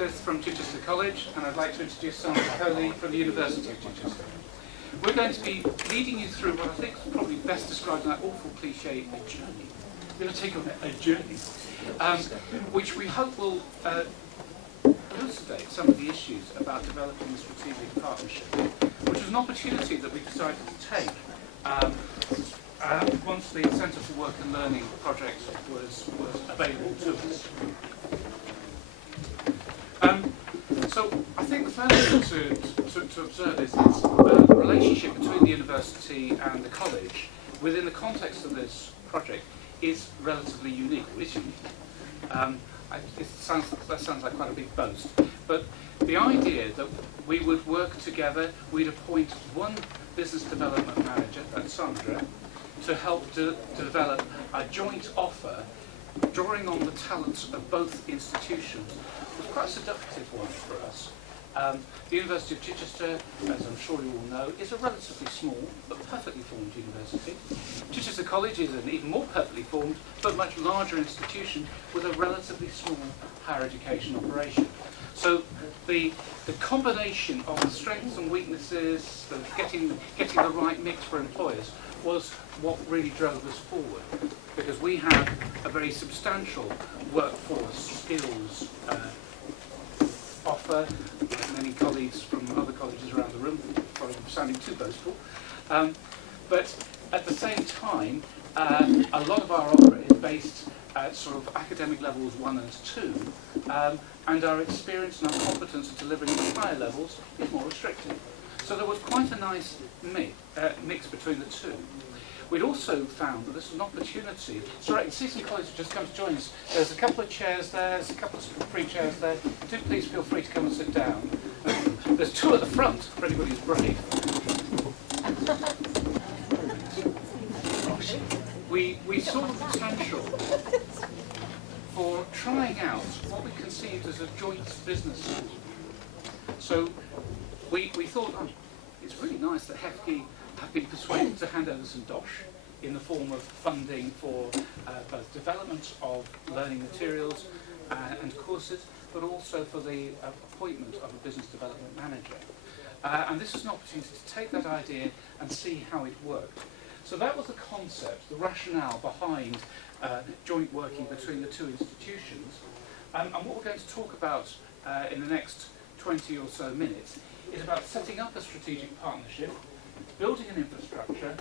Griffith from Chichester College, and I'd like to introduce Sandra Coley from the University of Chichester. We're going to be leading you through what I think is probably best described in that awful cliche, a journey. We're going to take on a journey, which we hope will elucidate some of the issues about developing a strategic partnership, which was an opportunity that we decided to take once the Centre for Work and Learning project was available to us. So I think the first thing to observe is that the relationship between the university and the college within the context of this project is relatively unique. It is unique. That sounds like quite a big boast. But the idea that we would work together, we'd appoint one business development manager, that's Sandra, to help to develop a joint offer, drawing on the talents of both institutions, was quite a seductive one for us. The University of Chichester, as I'm sure you all know, is a relatively small but perfectly formed university. Chichester College is an even more perfectly formed but much larger institution with a relatively small higher education operation. So the combination of the strengths and weaknesses, of getting the right mix for employers, was what really drove us forward, because we have a very substantial workforce skills offer, like many colleagues from other colleges around the room, probably sounding too boastful. But at the same time, a lot of our offer is based at sort of academic levels 1 and 2, and our experience and our competence at delivering at higher levels is more restricted. So there was quite a nice mix between the two. We'd also found that this was an opportunity. So right, Season College have just come to join us. There's a couple of chairs there, there's a couple of free chairs there. Do please feel free to come and sit down. There's 2 at the front for anybody who's brave. We saw the potential for trying out what we conceived as a joint business school. So we thought, oh, it's really nice that HEFGE have been persuaded to hand over some dosh in the form of funding for both development of learning materials and courses, but also for the appointment of a business development manager. And this is an opportunity to take that idea and see how it worked. So that was the concept, the rationale behind joint working between the two institutions. And what we're going to talk about in the next 20 or so minutes is about setting up a strategic partnership, building an infrastructure,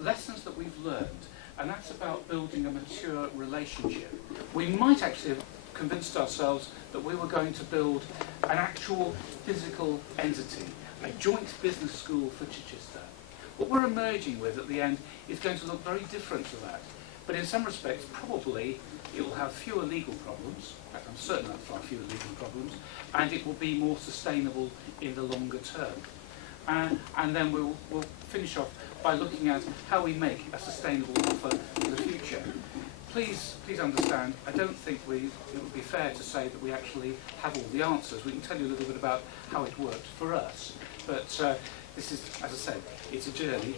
lessons that we've learned, and that's about building a mature relationship. We might actually have convinced ourselves that we were going to build an actual physical entity, a joint business school for Chichester. What we're emerging with at the end is going to look very different to that, but in some respects probably it will have fewer legal problems. In fact, I'm certain that's far fewer legal problems, and it will be more sustainable in the longer term. And then we'll finish off by looking at how we make a sustainable offer for the future. Please understand, I don't think it would be fair to say that we actually have all the answers. We can tell you a little bit about how it worked for us, but this is, as I say, it's a journey.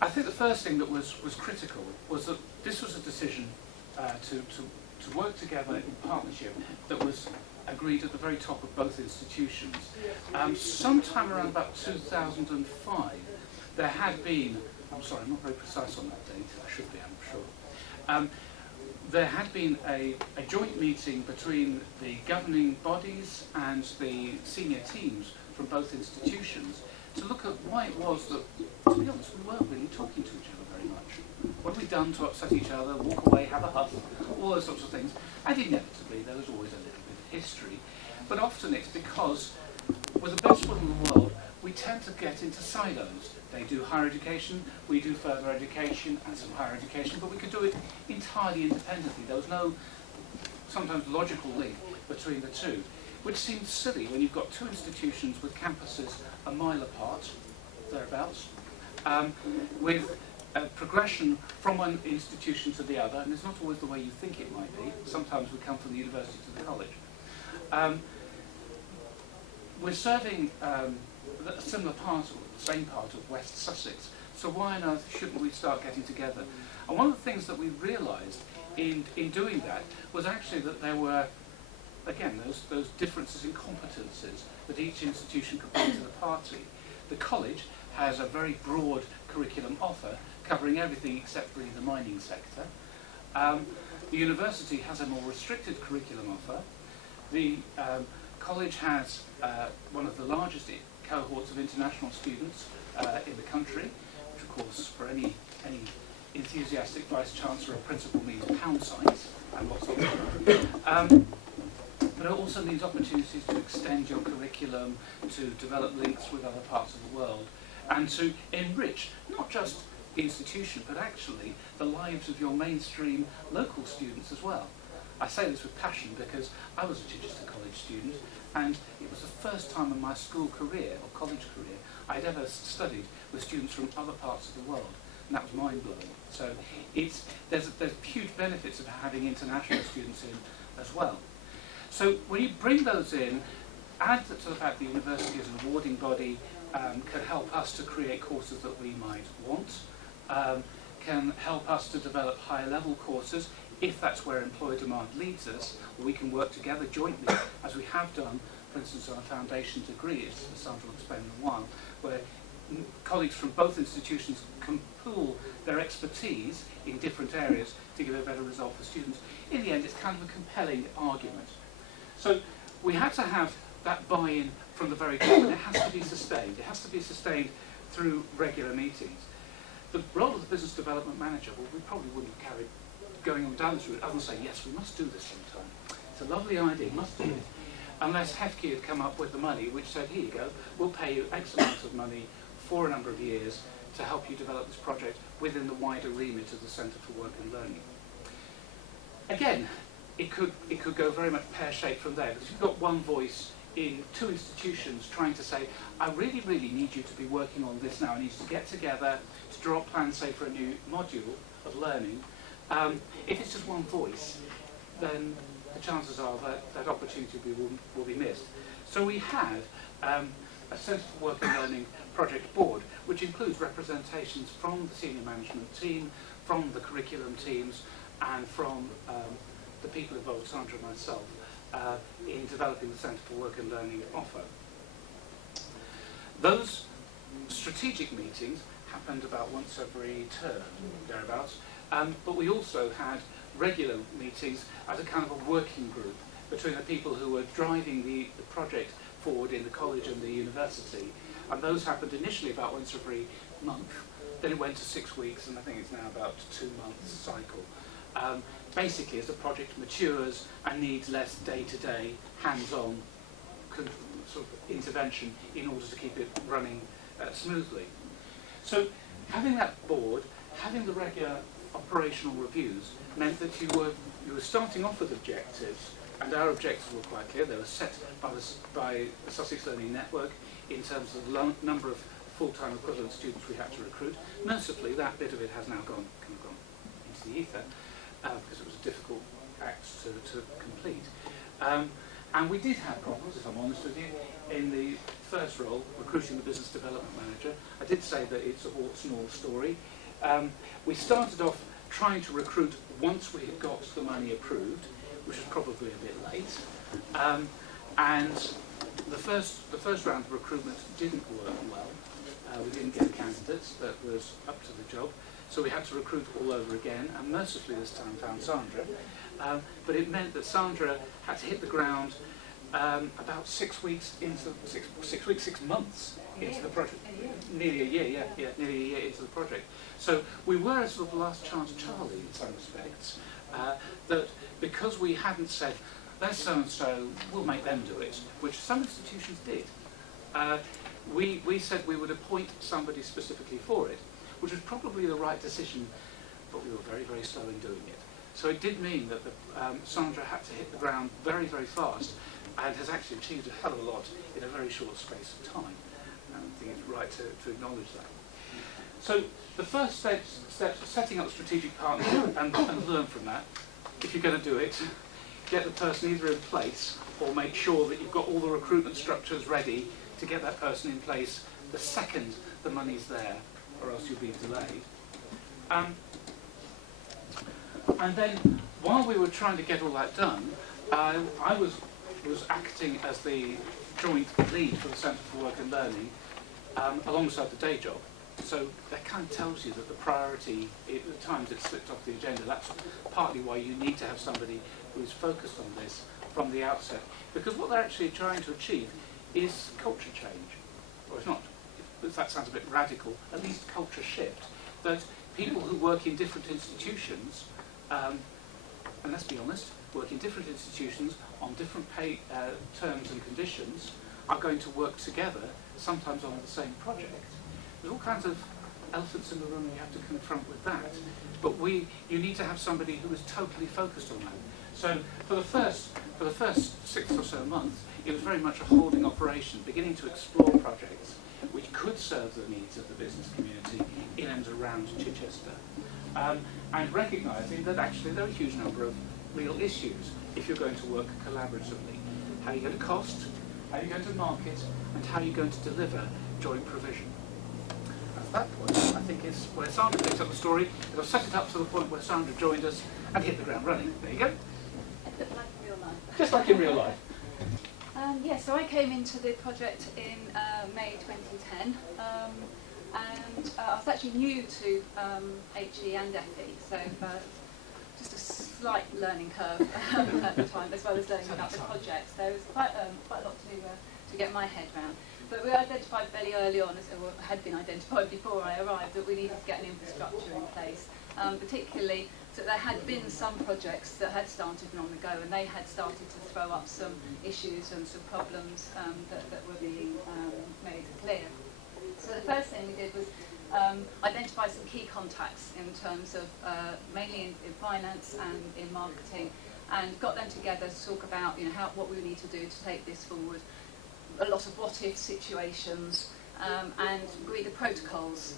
I think the first thing that was critical was that this was a decision to work together in partnership that was agreed at the very top of both institutions. Sometime around about 2005, there had been, I'm sorry, I'm not very precise on that date, I should be, I'm sure. There had been a joint meeting between the governing bodies and the senior teams from both institutions to look at why it was that, to be honest, we weren't really talking to each other very much. What had we done to upset each other, walk away, have a huff, all those sorts of things. And inevitably, there was always a little bit of history. But often it's because, with the best will in the world, we tend to get into silos. They do higher education, we do further education and some higher education, but we could do it entirely independently. There was no, sometimes logical link between the two, which seems silly when you've got two institutions with campuses a mile apart, thereabouts, with a progression from one institution to the other, and it's not always the way you think it might be. Sometimes we come from the university to the college. We're serving a similar part, or the same part of West Sussex, so why on earth shouldn't we start getting together? And one of the things that we realised in doing that was actually that there were, again, those differences in competences that each institution could bring to the party. The college has a very broad curriculum offer, covering everything except really the mining sector. The university has a more restricted curriculum offer. The college has one of the largest cohorts of international students in the country, which of course for any enthusiastic vice-chancellor or principal means pound signs and lots of them. But it also means opportunities to extend your curriculum, to develop links with other parts of the world, and to enrich not just the institution, but actually the lives of your mainstream local students as well. I say this with passion because I was a Chichester College student, and it was the first time in my school career, or college career, I'd ever studied with students from other parts of the world, and that was mind-blowing. So there's huge benefits of having international students in as well. So when you bring those in, add to the fact the university as an awarding body can help us to create courses that we might want, can help us to develop higher level courses if that's where employer demand leads us, or we can work together jointly as we have done, for instance, on a foundation degree, as Sandra will explain in a while, where colleagues from both institutions can pool their expertise in different areas to give a better result for students. In the end, it's kind of a compelling argument. So we had to have that buy-in from the very top, and it has to be sustained. It has to be sustained through regular meetings. The role of the business development manager, well, we probably wouldn't have carried going on down this route other than say, yes, we must do this sometime. It's a lovely idea, must do it. Unless Hefke had come up with the money, which said, here you go, we'll pay you X amount of money for a number of years to help you develop this project within the wider remit of the Centre for Work and Learning. Again, it could go very much pear-shaped from there, because you've got one voice in two institutions trying to say, I really, really need you to be working on this now. I need you to get together to draw up plans, say, for a new module of learning. If it's just one voice, then the chances are that opportunity will be missed. So we have a Centre for Work and Learning project board, which includes representations from the senior management team, from the curriculum teams, and from the people involved, Sandra and myself, in developing the Centre for Work and Learning offer. Those strategic meetings happened about once every term, thereabouts, but we also had regular meetings as a kind of a working group between the people who were driving the project forward in the college and the university, and those happened initially about once every month. Then it went to 6 weeks, and I think it's now about 2 months cycle. Basically, as the project matures and needs less day-to-day, hands-on sort of intervention in order to keep it running smoothly. So having that board, having the regular operational reviews, meant that you were starting off with objectives, and our objectives were quite clear. They were set by the Sussex Learning Network in terms of the number of full-time equivalent students we had to recruit. Mercifully, that bit of it has now gone into the ether, because it was a difficult act to complete. And we did have problems, if I'm honest with you, in the first role, recruiting the business development manager. I did say that it's a warts and all story. We started off trying to recruit once we had got the money approved, which was probably a bit late. And the first round of recruitment didn't work well. We didn't get candidates that was up to the job. So we had to recruit all over again, and mercifully this time found Sandra. But it meant that Sandra had to hit the ground about 6 weeks into 6 months into the project. Nearly a year, nearly a year into the project. So we were a sort of last chance Charlie in some respects. That because we hadn't said, there's so-and-so, we'll make them do it, which some institutions did. We said we would appoint somebody specifically for it, which was probably the right decision, but we were very, very slow in doing it. So it did mean that Sandra had to hit the ground very, very fast, and has actually achieved a hell of a lot in a very short space of time. And I think it's right to acknowledge that. So the first steps setting up a strategic partnership and learn from that. If you're going to do it, get the person either in place or make sure that you've got all the recruitment structures ready to get that person in place the second the money's there, or else you'll be delayed. And then, while we were trying to get all that done, I was acting as the joint lead for the Centre for Work and Learning alongside the day job. So that kind of tells you that the priority, at times it slipped off the agenda. That's partly why you need to have somebody who is focused on this from the outset. Because what they're actually trying to achieve is culture change. Or it's not, if that sounds a bit radical, at least culture shift. That people who work in different institutions, and let's be honest, work in different institutions on different pay terms and conditions, are going to work together, sometimes on the same project. There's all kinds of elephants in the room, and you have to confront with that. But you need to have somebody who is totally focused on that. So for the first 6 or so months, it was very much a holding operation, beginning to explore projects which could serve the needs of the business community in and around Chichester. And recognising that actually there are a huge number of real issues if you're going to work collaboratively. How are you going to cost, how are you going to market, and how are you going to deliver joint provision? At that point, I think is where Sandra picks up the story. It'll set it up to the point where Sandra joined us and hit the ground running. There you go. Like in real life. Just like in real life. Yeah, so I came into the project in May 2010, and I was actually new to HE and FE, so just a slight learning curve at the time, as well as learning about the project. So it was quite a lot to get my head around. But we identified fairly early on, as had been identified before I arrived, that we needed to get an infrastructure in place, particularly so there had been some projects that had started and on the go, and they had started to throw up some issues and some problems that were being made clear. So the first thing we did was identify some key contacts in terms of mainly in finance and in marketing, and got them together to talk about what we need to do to take this forward. A lot of what-if situations, and agree the protocols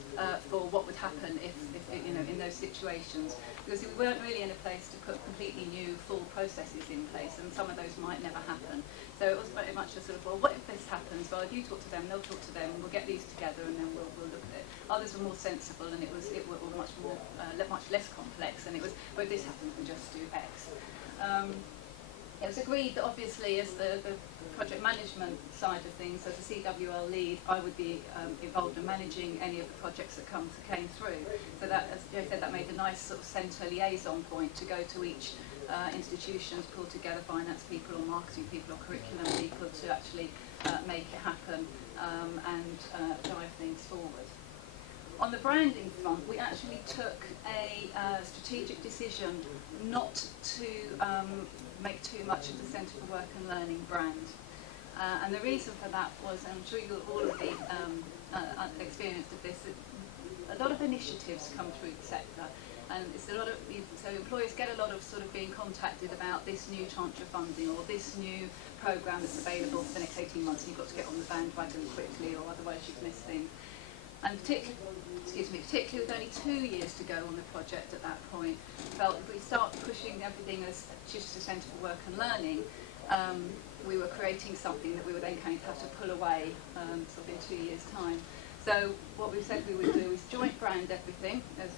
for what would happen if in those situations, because we weren't really in a place to put completely new full processes in place, and some of those might never happen. So it was very much a sort of, well, what if this happens? Well, if you talk to them, they'll talk to them, and we'll get these together, and then we'll look at it. Others were more sensible, and it was much more much less complex, and it was, well, if this happens, we'll just do X. It was agreed that obviously as the project management side of things, as a CWL lead, I would be involved in managing any of the projects that came through. So that, as Joe said, that made a nice sort of centre liaison point to go to each institution, to pull together finance people or marketing people or curriculum people to actually make it happen and drive things forward. On the branding front, we actually took a strategic decision not to make too much of the Centre for Work and Learning brand. And the reason for that was, and I'm sure you'll all have been experienced of this, a lot of initiatives come through the sector, and it's a lot of, so employers get a lot of sort of being contacted about this new tranche of funding or this new programme that's available for the next 18 months, and you've got to get on the bandwagon quickly, or otherwise you've missed things. And particularly with only 2 years to go on the project at that point, felt if we start pushing everything as Chichester Centre for Work and Learning, we were creating something that we were then going to have to pull away sort of in 2 years' time. So what we said we would do is joint brand everything as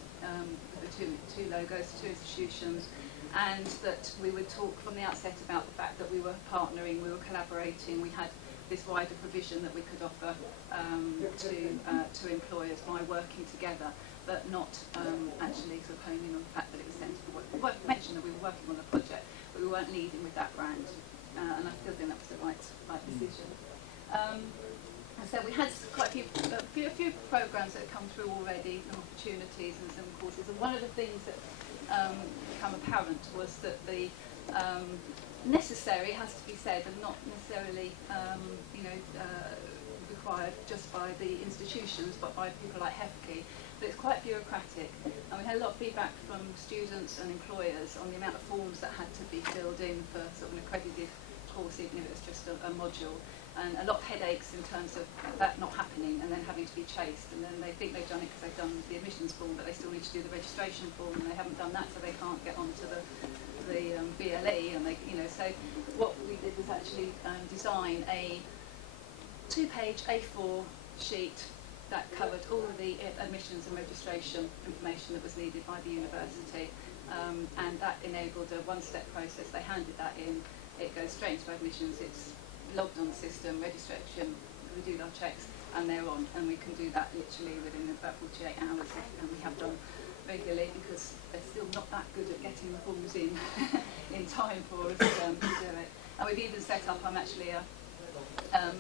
the two logos, two institutions, and that we would talk from the outset about the fact that we were partnering, we were collaborating, we had this wider provision that we could offer to employers by working together, but not actually sort of honing on the fact that it was Centre for Work. We mentioned that we were working on the project, but we weren't leading with that brand, and I still think that was the right decision. And so we had quite a few programmes that had come through already, some opportunities and some courses, and one of the things that became apparent was that the necessary, has to be said, and not necessarily required just by the institutions, but by people like HEFCE, but it's quite bureaucratic. And we had a lot of feedback from students and employers on the amount of forms that had to be filled in for sort of an accredited course, even if it was just a module. And a lot of headaches in terms of that not happening and then having to be chased, and then they think they've done it because they've done the admissions form, but they still need to do the registration form, and they haven't done that, so they can't get onto the BLE, and so what we did was actually design a 2-page A4 sheet that covered all of the admissions and registration information that was needed by the university, and that enabled a one-step process. They handed that in, it goes straight to admissions, it's logged on the system, registration, we do our checks, and they're on, and we can do that literally within about 48 hours, and we have done regularly because they're still not that good at getting the forms in in time for us to do it. And we've even set up, I'm actually a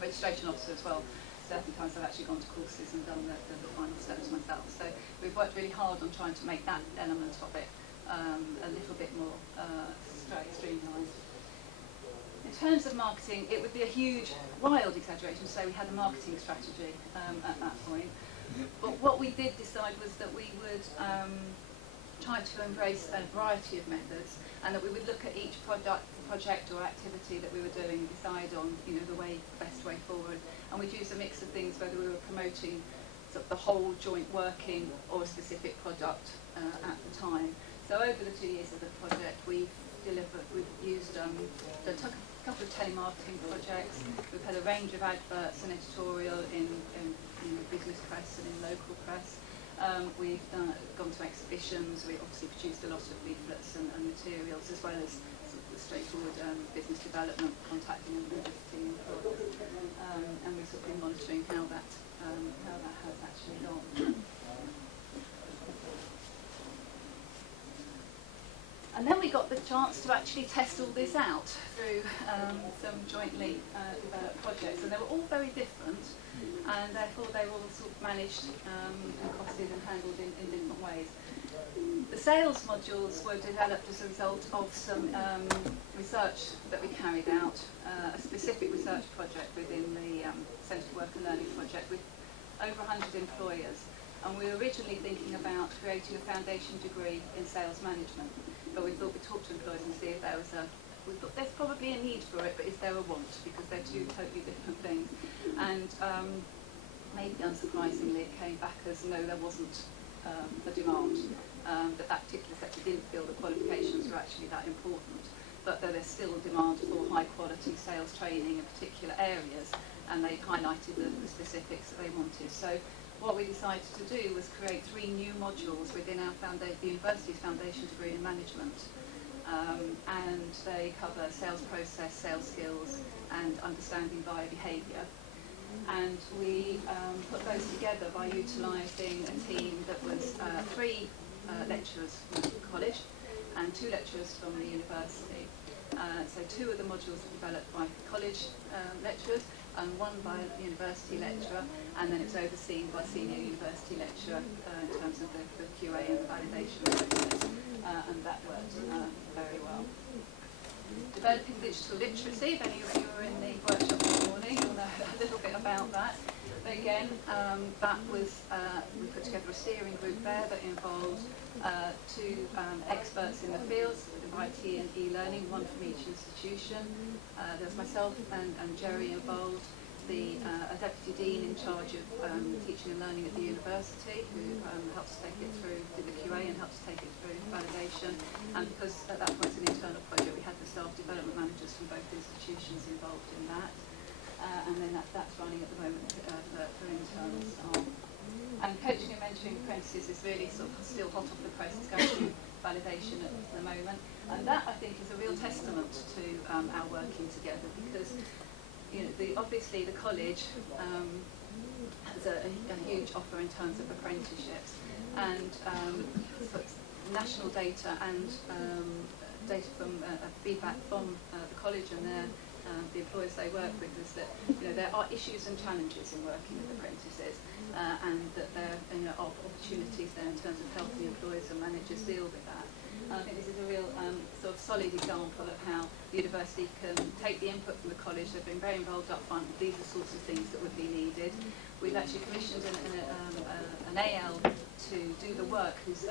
registration officer as well. Certain times I've actually gone to courses and done the final steps myself. So we've worked really hard on trying to make that element of it a little bit more streamlined. In terms of marketing, it would be a huge, wild exaggeration to say we had a marketing strategy at that point. But what we did decide was that we would try to embrace a variety of methods, and that we would look at each project or activity that we were doing, decide on the best way forward. And we'd use a mix of things, whether we were promoting sort of the whole joint working or a specific product at the time. So over the 2 years of the project, we've used a couple of telemarketing projects. We've had a range of adverts and editorial in business press and in local press. We've gone to exhibitions. We've obviously produced a lot of leaflets and materials, as well as sort of straightforward business development, contacting and visiting employers. And we've sort of been monitoring how that has actually gone. And then we got the chance to actually test all this out through some jointly developed projects, and they were all very different, and therefore they were all sort of managed and costed and handled in different ways. The sales modules were developed as a result of some research that we carried out, a specific research project within the Centre for Work and Learning project with over 100 employers, and we were originally thinking about creating a foundation degree in sales management. But we thought we'd talk to employers and see if there was we thought there's probably a need for it, but is there a want? Because they're two totally different things. And maybe unsurprisingly, it came back as no, there wasn't a demand. That particular sector didn't feel the qualifications were actually that important, but that there's still a demand for high quality sales training in particular areas, and they highlighted the specifics that they wanted. So what we decided to do was create 3 new modules within our the university's foundation degree in management, and they cover sales process, sales skills, and understanding via behaviour. And we put those together by utilising a team that was 3 lecturers from the college and 2 lecturers from the university. So 2 of the modules were developed by college lecturers, and 1 by a university lecturer, and then it was overseen by a senior university lecturer in terms of the QA and the validation process, and that worked very well. Developing digital literacy, if any of you were in the workshop this morning, you'll know a little bit about that. But again, that was, we put together a steering group there that involved 2 experts in the fields of IT and e-learning, 1 from each institution. There was myself and Gerry involved, a deputy dean in charge of teaching and learning at the university, who helps take it through, did the QA and helps take it through validation. And because at that point it's an internal project, we had the staff development managers from both institutions involved in that. And then that's running at the moment for internal staff. And coaching and mentoring apprentices is really sort of still hot off the press. It's going through validation at the moment. And that, I think, is a real testament to our working together, because obviously the college has a huge offer in terms of apprenticeships, and puts national data and data from feedback from the college and the employers they work with, is that there are issues and challenges in working with apprentices, and that there are opportunities there in terms of helping employers and managers deal with that. And I think this is a real sort of solid example of how the university can take the input from the college. They've been very involved up front. These are sorts of things that would be needed. We've actually commissioned an AL to do the work, who's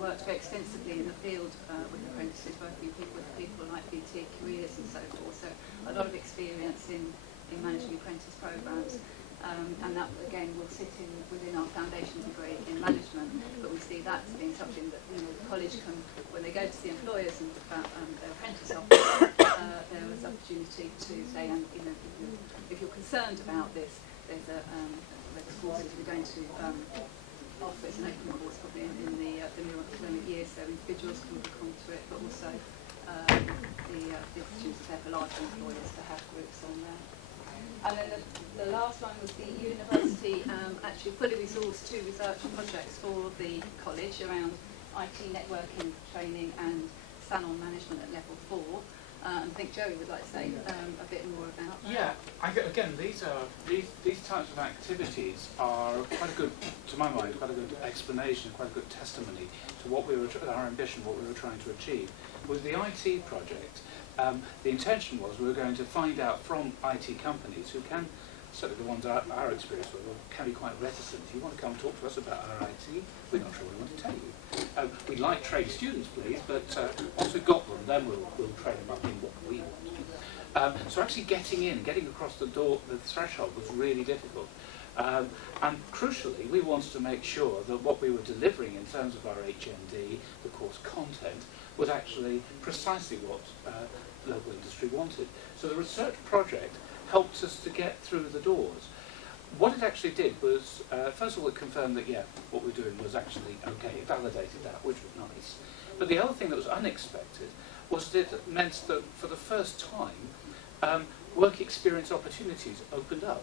worked very extensively in the field with apprentices, working with people like BT Careers and so forth. So a lot of experience in managing apprentice programmes. And that, again, will sit within our foundation degree in management. But we see that as being something that the college can, when they go to the employers and about their apprentice offer, there is opportunity to say, and if you're concerned about this, there's a courses we're going to offer. It's an open course probably in the new academic year, so individuals can look onto it, but also the opportunity there for larger employers to have groups on there. And then the last one was the university actually fully resourced 2 research projects for the college around IT networking training and salon management at level 4. I think Gerry would like to say a bit more about that. Yeah, again, these types of activities are quite a good, to my mind, quite a good explanation, quite a good testimony to what our ambition, what we were trying to achieve. With the IT project, the intention was we were going to find out from IT companies who can, certainly the ones our experience with, can be quite reticent. You want to come talk to us about our IT? We're not sure we want to tell you. We'd like trained students, please, but once we've got them, then we'll train them up in what we want. So actually getting across the threshold was really difficult. And crucially, we wanted to make sure that what we were delivering in terms of our HND, the course content, was actually precisely what local industry wanted. So the research project helped us to get through the doors. What it actually did was, first of all, it confirmed that, yeah, what we're doing was actually okay. It validated that, which was nice. But the other thing that was unexpected was that it meant that for the first time, work experience opportunities opened up.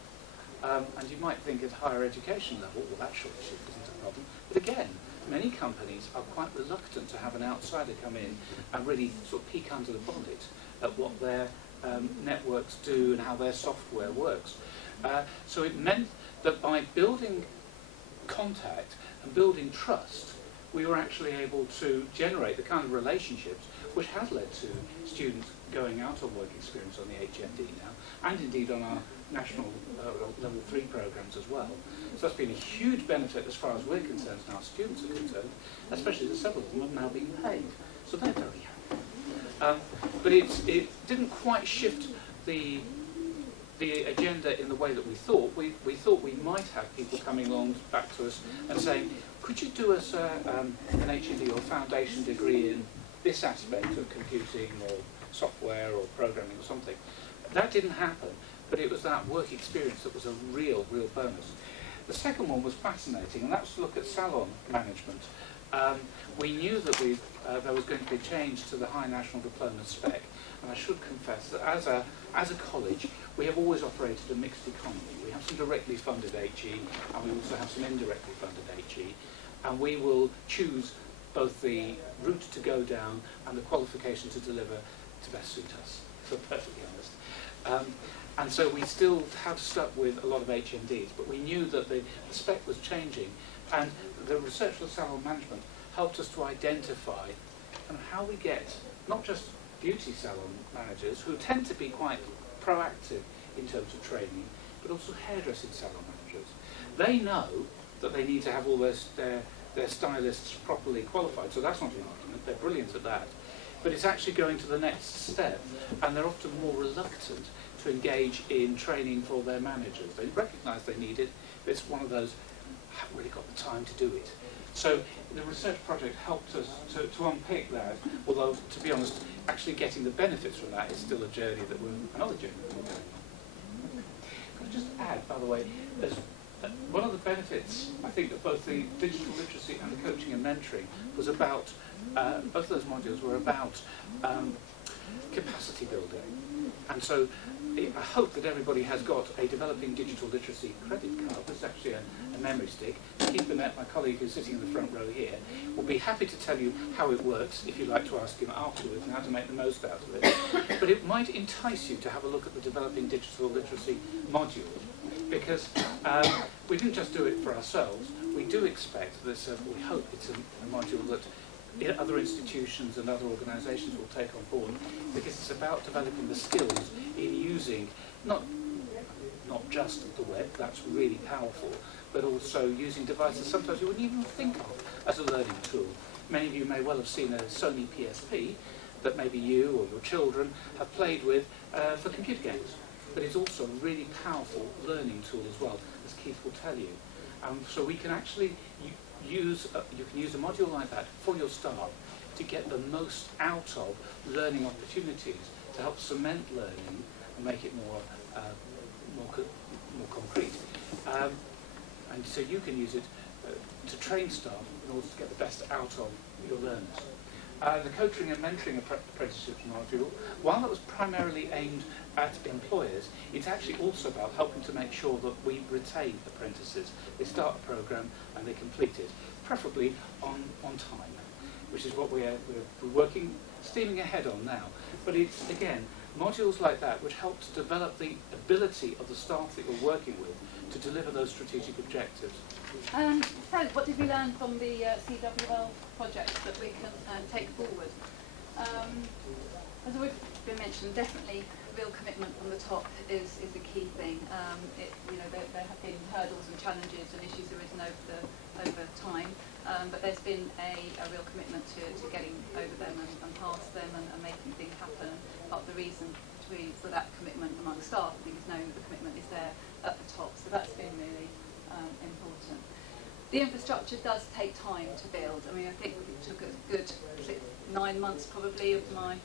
And you might think at higher education level, well, that surely isn't a problem. But again, many companies are quite reluctant to have an outsider come in and really sort of peek under the bonnet at what their networks do and how their software works. So it meant that by building contact and building trust, we were actually able to generate the kind of relationships which has led to students going out on work experience on the HND now, and indeed on our national level 3 programs as well. So that's been a huge benefit as far as we're concerned and our students are concerned, especially as several of them have now been paid. So they're very happy. But it didn't quite shift the agenda in the way that we thought. We thought we might have people coming along back to us and saying, could you do us an HND or foundation degree in this aspect of computing or software or programming or something? That didn't happen, but it was that work experience that was a real bonus. The second one was fascinating, and that was to look at salon management. We knew that there was going to be a change to the high national diploma spec, and I should confess that as a college, we have always operated a mixed economy. We have some directly funded HE, and we also have some indirectly funded HE, and we will choose both the route to go down and the qualification to deliver to best suit us, if we're perfectly honest. And so we still have stuck with a lot of HNDs, but we knew that the spec was changing, and the research for salon management helped us to identify how we get not just beauty salon managers, who tend to be quite proactive in terms of training, but also hairdressing salon managers. They know that they need to have all their stylists properly qualified, so that's not an argument, they're brilliant at that. But it's actually going to the next step, and they're often more reluctant to engage in training for their managers. They recognise they need it, but it's one of those, I haven't really got the time to do it. So the research project helped us to unpick that, although, to be honest, actually getting the benefits from that is still another journey that we're going on. Can I just add, by the way, one of the benefits, I think, of both the digital literacy and the coaching and mentoring was about, both of those modules were about capacity building. And so I hope that everybody has got a developing digital literacy credit card. This is actually a memory stick. Keith Burnett, my colleague who's sitting in the front row here, will be happy to tell you how it works if you'd like to ask him afterwards and how to make the most out of it. But it might entice you to have a look at the developing digital literacy module, because we didn't just do it for ourselves. We do expect this, we hope it's a module that other institutions and other organisations will take on board, because it's about developing the skills in using not just the web, that's really powerful, but also using devices sometimes you wouldn't even think of as a learning tool. Many of you may well have seen a Sony PSP that maybe you or your children have played with for computer games, but it's also a really powerful learning tool as well, as Keith will tell you. So we can actually you can use a module like that for your staff to get the most out of learning opportunities, to help cement learning and make it more concrete. and so you can use it to train staff in order to get the best out of your learners. The coaching and mentoring apprenticeship module, while that was primarily aimed at employers, it's actually also about helping to make sure that we retain apprentices. They start a programme and they complete it, preferably on time, which is what we're working, steaming ahead on now. But it's, again, modules like that which help to develop the ability of the staff that you're working with to deliver those strategic objectives. So, what did we learn from the CWL project that we can take forward? As we've been mentioned, definitely real commitment from the top is a key thing. There have been hurdles and challenges and issues arisen over time, but there's been a real commitment to getting over them and past them and making things happen. Part of the reason for that commitment among staff, I think, is knowing that the commitment is there at the top. So that's been really important. The infrastructure does take time to build. I mean, I think it took a good 9 months probably of my